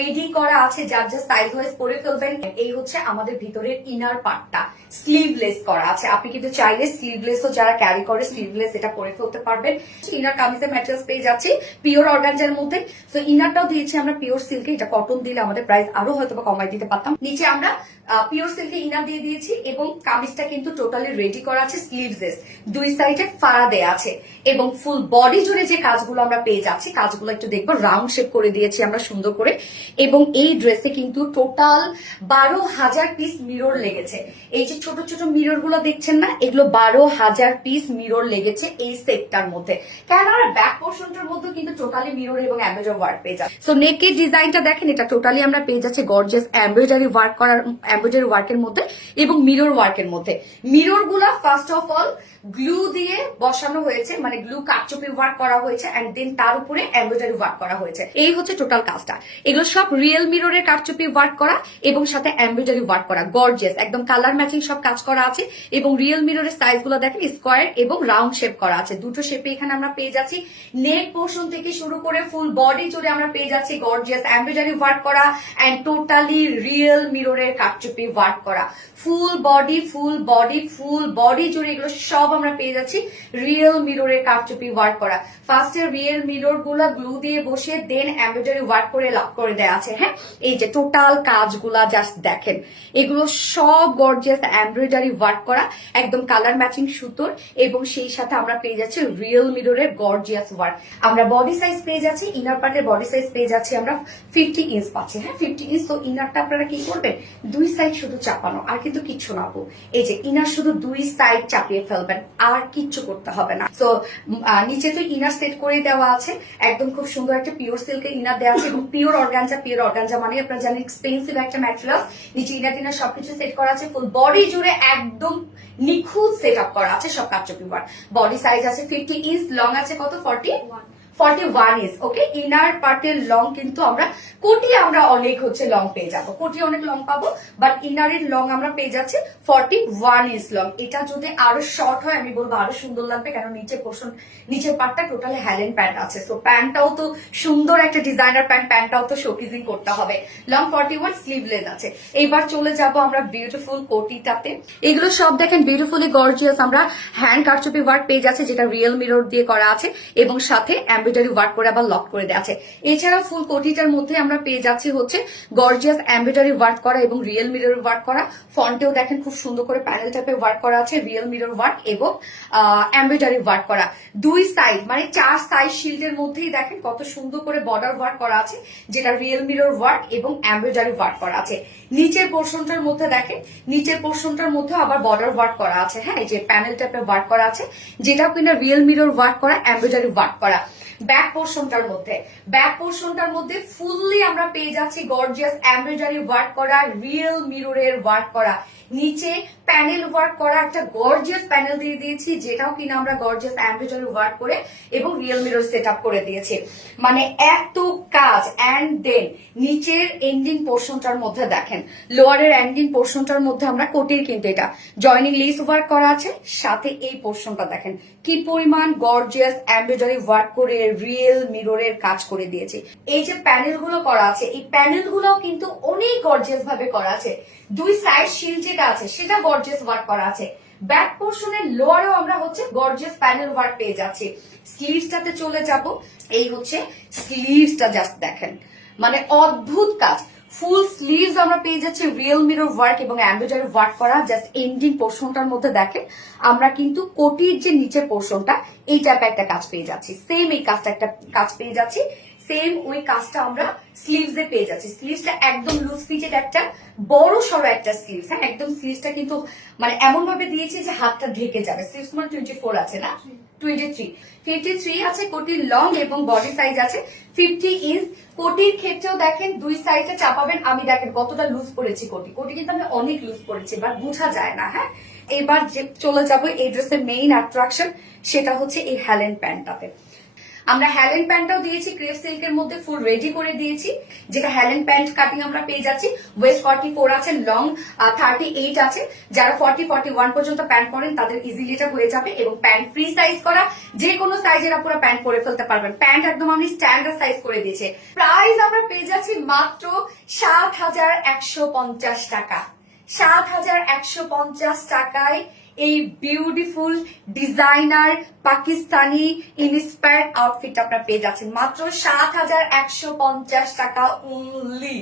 Ready করা আছে, যার যা সাইজ ওয়াইজ পরে ফেলবেন। এই হচ্ছে আমাদের ভিতরের ইনার পার্টটা, স্লিভলেস করা আছে। আপনি কিন্তু চাইলে স্লিভলেসও যারা ক্যারি করে স্লিভলেস এটা পরে ফেলতে পারবেন। ইনার কামিজের ম্যাটেরিয়ালস পেয়ে যাচ্ছি পিওর অর্গানজার মধ্যে। তো ইনারটাও দিয়েছি আমরা পিওর সিল্কে, এটা কটন দিলে আমাদের প্রাইস আরো হয়তো কমাই দিতে পারতাম। নিচে আমরা পিওর সিল্কে ইনার দিয়ে দিয়েছি এবং কামিজটা কিন্তু টোটালি রেডি করা আছে, স্লিভলেস, দুই সাইডে ফাড়া দেয়া আছে এবং ফুল বডি জুড়ে যে কাজগুলো আমরা পেয়ে যাচ্ছি, কাজগুলো একটু দেখবো, রাউন্ড শেপ করে দিয়েছি আমরা সুন্দর করে। এবং এই ড্রেসে কিন্তু টোটাল 12,000 পিস মিরর লেগেছে। এই যে ছোট ছোট মিরর গুলো দেখছেন না, এগুলো 12,000 পিস মিরর লেগেছে এই সেটটার মধ্যে। কেন আমরা ব্যাক পোর্শনটার মধ্যে কিন্তু টোটালি মিরর এবং এমব্রয়ডারি ওয়ার্ক পেয়ে যাচ্ছি। সো নেকের ডিজাইনটা দেখেন, এটা টোটালি আমরা পেয়ে যাচ্ছি গর্জিয়াস এমব্রয়ডারি ওয়ার্ক করার, এমব্রয়ডারি ওয়ার্কের মধ্যে এবং মিরর ওয়ার্কের মধ্যে। মিরর গুলা ফার্স্ট অফ অল গ্লু দিয়ে বসানো হয়েছে, মানে গ্লু কাটচুপি ওয়ার্ক করা হয়েছে এন্ড দেন তার উপরে এমব্রয়ডারি ওয়ার্ক করা হয়েছে। এই হচ্ছে টোটাল কাজটা। এগুলো সব রিয়েল মিররের কাটচুপি ওয়ার্ক করা এবং সাথে এমব্রয়ডারি ওয়ার্ক করা, গর্জিয়াস একদম কালার ম্যাচিং সব কাজ করা আছে। এবং রিয়েল মিররের সাইজ গুলো দেখেন স্কোয়ার এবং রাউন্ড শেপ করা আছে, দুটো শেপে এখানে আমরা পেয়ে যাচ্ছি। নেক পোর্শন থেকে শুরু করে ফুল বডি জুড়ে আমরা পেয়ে যাচ্ছি গর্জিয়াস এমব্রয়ডারি ওয়ার্ক করা এন্ড টোটালি রিয়েল মিররের কাটচুপি ওয়ার্ক করা। Full body full body full body জুড়ে এগুলো সব আমরা পেয়ে যাচ্ছি রিয়েল মিররের কাটচুপি ওয়ার্ক করা। ফার্স্টে রিয়েল মিরর গুলা গ্লু দিয়ে বসে দেন এমব্রয়ডারি ওয়ার্ক করে লক করে দেওয়া আছে। হ্যাঁ, এই যে টোটাল কাজগুলা জাস্ট দেখেন, এগুলো সব গর্জিয়াস এমব্রয়ডারি ওয়ার্ক করা, একদম কালার ম্যাচিং সুতোর এবং সেই সাথে আমরা পেয়ে যাচ্ছি রিয়েল মিররের গর্জিয়াস ওয়ার্ক। আমরা বডি সাইজ পেয়ে যাচ্ছি, ইনার পার্টের বডি সাইজ পেয়ে যাচ্ছি আমরা 50 ইঞ্চ পাচ্ছি। হ্যাঁ, 50 ইঞ্চ। তো ইনারটা আপনারা কি করবেন, দুই সাইড শুধু চাপানো, আর কিন্তু কিচ্ছু না। এই যে ইনার শুধু দুই সাইড চাপিয়ে ফেলবেন, আর কিচ্ছু করতে হবে না। তো নিচে তো ইনার সেট করে দেওয়া আছে, একদম খুব সুন্দর একটা পিওর সিল্কের ইনার দেওয়া আছে এবং পিওর অর্গানজা। পিওর অর্গানজা মানে আপনারা জানেন এক্সপেন্সিভ একটা ম্যাটেরিয়াল। নিচে ইনার টিনার সবকিছু সেট করা আছে, ফুল বডি জুড়ে একদম নিখুঁত সেট আপ করা আছে সব কাটচুপি ওয়ার্ক। বডি সাইজ আছে 50 ইঞ্চ, লং আছে কত 41 ইঞ্চ। ওকে, ইনার পার্টের লং কিন্তু আমরা কোটি আমরা অনেক হচ্ছে লং পেয়ে যাবো, কোটি অনেক লং পাবো, বাট ইনারের লং আমরা পেয়ে যাচ্ছি 41 ইঞ্চ লং। এটা যদি আরো শর্ট হয় আমি বলবো আরো সুন্দর লাগবে, কারণ নিচের পোর্শন, নিচের পার্টটা টোটালি হ্যালেন প্যান্ট আছে। তো প্যান্টটাও তো সুন্দর একটা ডিজাইনার প্যান্ট, প্যান্টটাও তো শোপিজিং করতে হবে। লং 41, স্লিভলেস আছে। এইবার চলে যাব আমরা বিউটিফুল কোটিটাতে। এগুলো সব দেখেন বিউটিফুলি গর্জিয়াস আমরা হ্যান্ড কাটচুপি ওয়ার্ক পেয়ে যাচ্ছে, যেটা রিয়েল মিরর দিয়ে করা আছে এবং সাথে এমব্রয়ডারি ওয়ার্ক করে আবার লক করে দেওয়া আছে। এছাড়া ফুল কোটিটার মধ্যে আমরা পেয়ে যাচ্ছি হচ্ছে গর্জিয়াস এমব্রয়ডারি ওয়ার্ক করা এবং রিয়েল মিরর ওয়ার্ক করা। ফন্টেও দেখেন খুব সুন্দর করে প্যানেল টাইপের ওয়ার্ক করা আছে, রিয়েল মিরর ওয়ার্ক এবং এমব্রয়ডারি ওয়ার্ক করা। দুই সাইড মানে 4 সাইড শিল্ডের মধ্যেই দেখেন কত সুন্দর করে বর্ডার ওয়ার্ক করা আছে, যেটা রিয়েল মিরর ওয়ার্ক এবং এমব্রয়ডারি ওয়ার্ক করা আছে। নিচের পোর্শনটার মধ্যে দেখেন, নিচের পোর্শনটার মধ্যে আবার বর্ডার ওয়ার্ক করা আছে। হ্যাঁ, এই যে প্যানেল টাইপের ওয়ার্ক করা আছে, যেটাও কিনা রিয়েল মিরর ওয়ার্ক করা, এমব্রয়ডারি ওয়ার্ক করা। ব্যাক পোর্শনটার মধ্যে ফুললি আমরা পেয়ে যাচ্ছি গর্জিয়াস এমব্রয়ডারি ওয়ার্ক করা, রিয়েল মিররের ওয়ার্ক করা। নিচে প্যানেল ওয়ার্ক করা একটা গর্জিয়াস প্যানেল দিয়ে দিয়েছি, যেটাও কিনা আমরা গর্জিয়াস এমব্রয়ডারি ওয়ার্ক করে এবং রিয়েল মিরর সেট আপ করে দিয়েছি। মানে এত কাজ। এন্ড দেন নিচের এন্ডিং পোর্শনটার মধ্যে দেখেন, লোয়ারের এন্ডিং পোর্শনটার মধ্যে আমরা কোটির কিন্তু এটা জয়নিং লেস ওয়ার্ক করা আছে, সাথে এই পোর্শনটা দেখেন কি পরিমাণ গর্জিয়াস এমব্রয়ডারি ওয়ার্ক করে রিয়েল মিররের কাজ করে দিয়েছে। এই যে প্যানেল গুলো করা আছে, এই প্যানেল গুলোও কিন্তু অনেক গর্জিয়াস ভাবে করা আছে। দুই সাইড শিল্ড যেটা আছে সেটা গর্জিয়াস ওয়ার্ক করা আছে। ব্যাক পোর্শনের লোয়ারেও আমরা হচ্ছে গর্জিয়াস প্যানেল ওয়ার্ক পেয়ে যাচ্ছি। স্লিভসটাতে চলে যাব, এই হচ্ছে স্লিভসটা, জাস্ট দেখেন মানে অদ্ভুত কাজ। ফুল স্লিভস আমরা পেয়ে যাচ্ছি রিয়েল মিরর ওয়ার্ক এবং এমব্রয়ডারি ওয়ার্ক করা। জাস্ট এন্ডিং পোর্শনটার মধ্যে দেখেন আমরা কিন্তু কোটির যে নিচের পোর্শনটা এই টাইপের একটা কাজ পেয়ে যাচ্ছি, সেম এই কাজটা একটা কাজ পেয়ে যাচ্ছি, সেম ওই কাজটা আমরা স্লিভস এ পেয়ে যাচ্ছি। স্লিভসটা একদম লুজ ফিটেড একটা বড় সড়ো একটা স্লিভস। হ্যাঁ, একদম স্লিভসটা কিন্তু মানে এমন ভাবে দিয়েছি যে হাতটা ঢেকে যাবে। স্লিভস মানে 24 আছে না, 53 আছে। কোটির লং এবং বডি সাইজ আছে 50 ইঞ্চ। কোটির ক্ষেত্রেও দেখেন দুই সাইডে চাপাবেন। আমি দেখেন কতটা লুজ পড়েছি, কোটি কিন্তু আমি অনেক লুজ পড়েছি, বাট বোঝা যায় না। হ্যাঁ, এবার চলে যাবো এই ড্রেসের মেইন অ্যাট্রাকশন, সেটা হচ্ছে এই হ্যালেন প্যান্টটাতে। আমরা হ্যালেন প্যান্টটাও দিয়েছি ক্রেপ সিল্কের মধ্যে, ফুল রেডি করে দিয়েছি, যেটা হ্যালেন প্যান্ট কাটিং আমরা পেয়ে যাচ্ছি। ওয়েস্ট 44 আছে, লং 38 আছে। যারা 41 পর্যন্ত প্যান্ট পরেন তাদের ইজিলি এটা হয়ে যাবে, এবং প্যান্ট ফ্রি সাইজ করা, যে কোনো সাইজের আপনারা প্যান্ট পরে ফেলতে পারবেন। প্যান্ট একদম আমি স্ট্যান্ডার্ড সাইজ করে দিয়েছি। প্রাইস আমরা পেয়ে যাচ্ছি মাত্র 7,150 টাকা। 7,150 টাকায় এই beautiful designer Pakistani inspired outfit আপনারা পেয়ে যাচ্ছেন মাত্র 7,150 টাকা অনলি।